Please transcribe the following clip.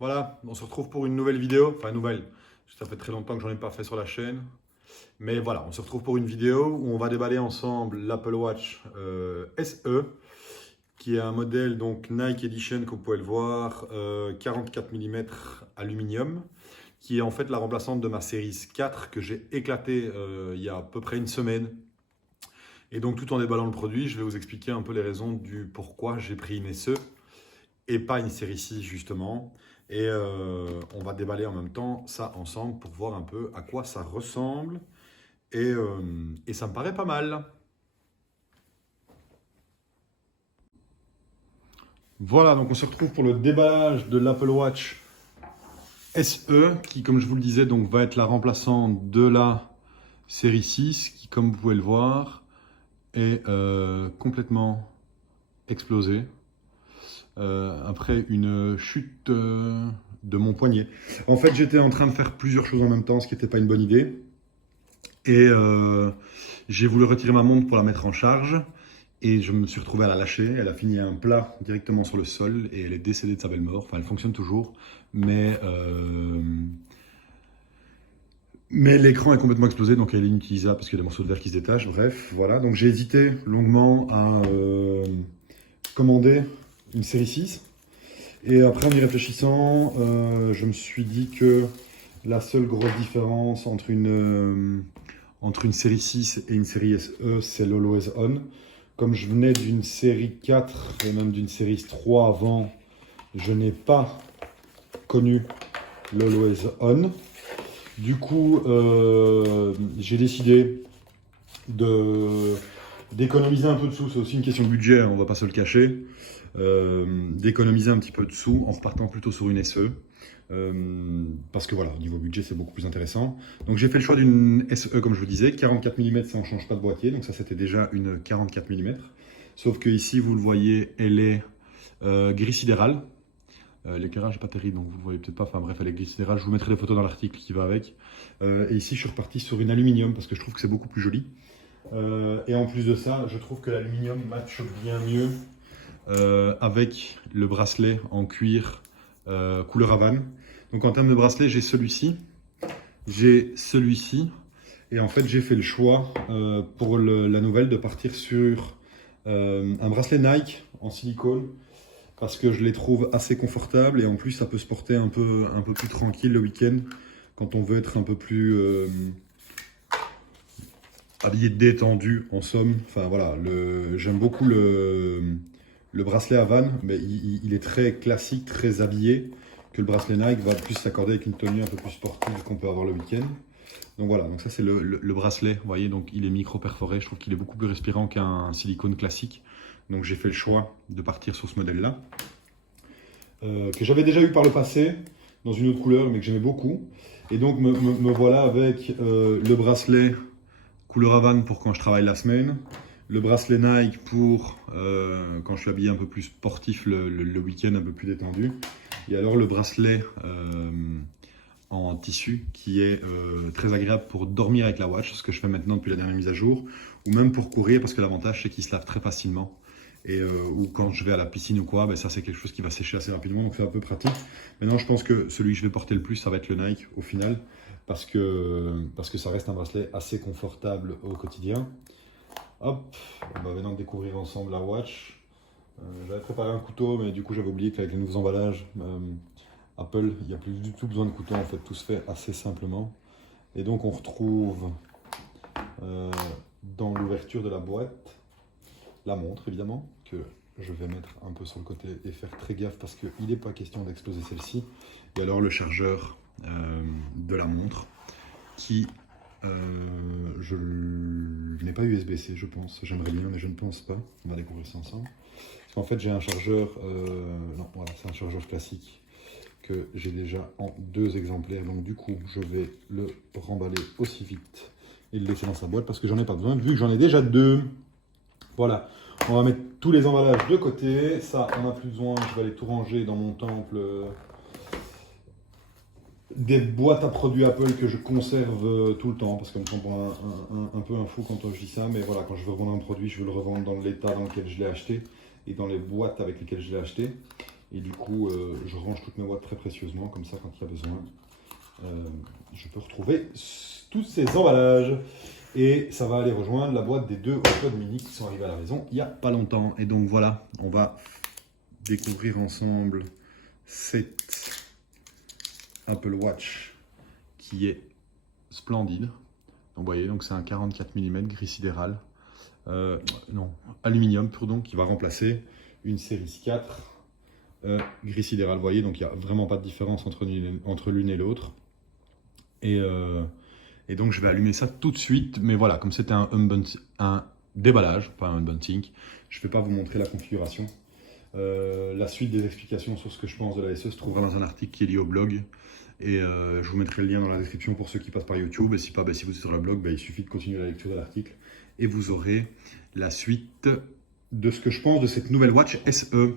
Voilà, on se retrouve pour une nouvelle vidéo. Enfin, nouvelle. Ça fait très longtemps que j'en ai pas fait sur la chaîne. Mais voilà, on se retrouve pour une vidéo où on va déballer ensemble l'Apple Watch SE, qui est un modèle donc Nike Edition, comme vous pouvez le voir, 44 mm aluminium, qui est en fait la remplaçante de ma Series 4 que j'ai éclatée il y a à peu près une semaine. Et donc, tout en déballant le produit, je vais vous expliquer un peu les raisons du pourquoi j'ai pris une SE et pas une série 6 justement. Et on va déballer en même temps ça ensemble pour voir un peu à quoi ça ressemble. Et ça me paraît pas mal. Voilà, donc on se retrouve pour le déballage de l'Apple Watch SE, qui, comme je vous le disais, donc va être la remplaçante de la série 6, qui, comme vous pouvez le voir, est complètement explosée. Après une chute de mon poignet. En fait, j'étais en train de faire plusieurs choses en même temps, ce qui n'était pas une bonne idée. Et j'ai voulu retirer ma montre pour la mettre en charge. Et je me suis retrouvé à la lâcher. Elle a fini à un plat directement sur le sol et elle est décédée de sa belle mort. Enfin, elle fonctionne toujours. Mais l'écran est complètement explosé, donc elle est inutilisable parce qu'il y a des morceaux de verre qui se détachent. Bref, voilà. Donc j'ai hésité longuement à commander une série 6. Et après, en y réfléchissant, je me suis dit que la seule grosse différence entre une série 6 et une série SE, c'est l'Always On. Comme je venais d'une série 4 et même d'une série 3 avant, je n'ai pas connu l'Always On. Du coup, j'ai décidé d'économiser un peu de sous. C'est aussi une question de budget, hein, on ne va pas se le cacher. D'économiser un petit peu de sous en partant plutôt sur une SE. Parce que voilà, au niveau budget, c'est beaucoup plus intéressant. Donc j'ai fait le choix d'une SE, comme je vous disais, 44 mm, ça ne change pas de boîtier, donc ça c'était déjà une 44 mm. Sauf que ici, vous le voyez, elle est gris sidéral. L'éclairage n'est pas terrible, donc vous ne le voyez peut-être pas. Enfin bref, elle est gris sidéral. Je vous mettrai les photos dans l'article qui va avec. Et ici, je suis reparti sur une aluminium parce que je trouve que c'est beaucoup plus joli. Et en plus de ça, je trouve que l'aluminium matche bien mieux avec le bracelet en cuir couleur Havane. Donc en termes de bracelet, j'ai celui-ci, et en fait j'ai fait le choix pour la nouvelle de partir sur un bracelet Nike en silicone parce que je les trouve assez confortables et en plus ça peut se porter un peu plus tranquille le week-end quand on veut être un peu plus habillé détendu en somme. Enfin voilà, j'aime beaucoup le bracelet Havane, mais il est très classique, très habillé, que le bracelet Nike va plus s'accorder avec une tenue un peu plus sportive qu'on peut avoir le week-end. Donc voilà, donc ça c'est le bracelet, vous voyez, donc il est micro-perforé, je trouve qu'il est beaucoup plus respirant qu'un silicone classique. Donc j'ai fait le choix de partir sur ce modèle-là, que j'avais déjà eu par le passé, dans une autre couleur, mais que j'aimais beaucoup. Et donc me voilà avec le bracelet couleur Havane pour quand je travaille la semaine, le bracelet Nike pour quand je suis habillé un peu plus sportif le week-end, un peu plus détendu. Et alors le bracelet en tissu qui est très agréable pour dormir avec la watch, ce que je fais maintenant depuis la dernière mise à jour, ou même pour courir parce que l'avantage c'est qu'il se lave très facilement. Et ou quand je vais à la piscine ou quoi, ben ça c'est quelque chose qui va sécher assez rapidement, donc c'est un peu pratique. Maintenant je pense que celui que je vais porter le plus, ça va être le Nike au final, parce que ça reste un bracelet assez confortable au quotidien. Hop, on va maintenant découvrir ensemble la watch. J'avais préparé un couteau, mais du coup j'avais oublié qu'avec les nouveaux emballages, Apple, il n'y a plus du tout besoin de couteau, en fait, tout se fait assez simplement. Et donc on retrouve dans l'ouverture de la boîte, la montre évidemment, que je vais mettre un peu sur le côté et faire très gaffe parce qu'il n'est pas question d'exploser celle-ci. Et alors le chargeur de la montre qui, je n'ai pas USB-C je pense, j'aimerais bien mais je ne pense pas, on va découvrir ça ensemble. Parce qu'en fait j'ai un chargeur, non voilà c'est un chargeur classique que j'ai déjà en 2 exemplaires, donc du coup je vais le remballer aussi vite et le laisser dans sa boîte parce que j'en ai pas besoin vu que j'en ai déjà 2. Voilà, on va mettre tous les emballages de côté, ça on n'a plus besoin, je vais aller tout ranger dans mon temple des boîtes à produits Apple que je conserve tout le temps, parce que je me sens pour un peu un fou quand je dis ça, mais voilà, quand je veux revendre un produit, je veux le revendre dans l'état dans lequel je l'ai acheté et dans les boîtes avec lesquelles je l'ai acheté. Et du coup, je range toutes mes watts très précieusement, comme ça, quand il y a besoin, je peux retrouver tous ces emballages. Et ça va aller rejoindre la boîte des 2 HomePod mini qui sont arrivés à la maison il n'y a pas longtemps. Et donc voilà, on va découvrir ensemble cette Apple Watch qui est splendide. Donc, vous voyez, donc c'est un 44 mm gris sidéral. Non, aluminium pardon, qui va remplacer une Series 4 gris sidéral. Vous voyez, donc il n'y a vraiment pas de différence entre l'une et l'autre. Et donc je vais allumer ça tout de suite. Mais voilà, comme c'était un déballage, pas un unboxing, je ne vais pas vous montrer la configuration. La suite des explications sur ce que je pense de la SE se trouvera dans un article qui est lié au blog. Et je vous mettrai le lien dans la description pour ceux qui passent par YouTube. Et si pas, si vous êtes sur le blog, il suffit de continuer la lecture de l'article. Et vous aurez la suite de ce que je pense de cette nouvelle Watch SE.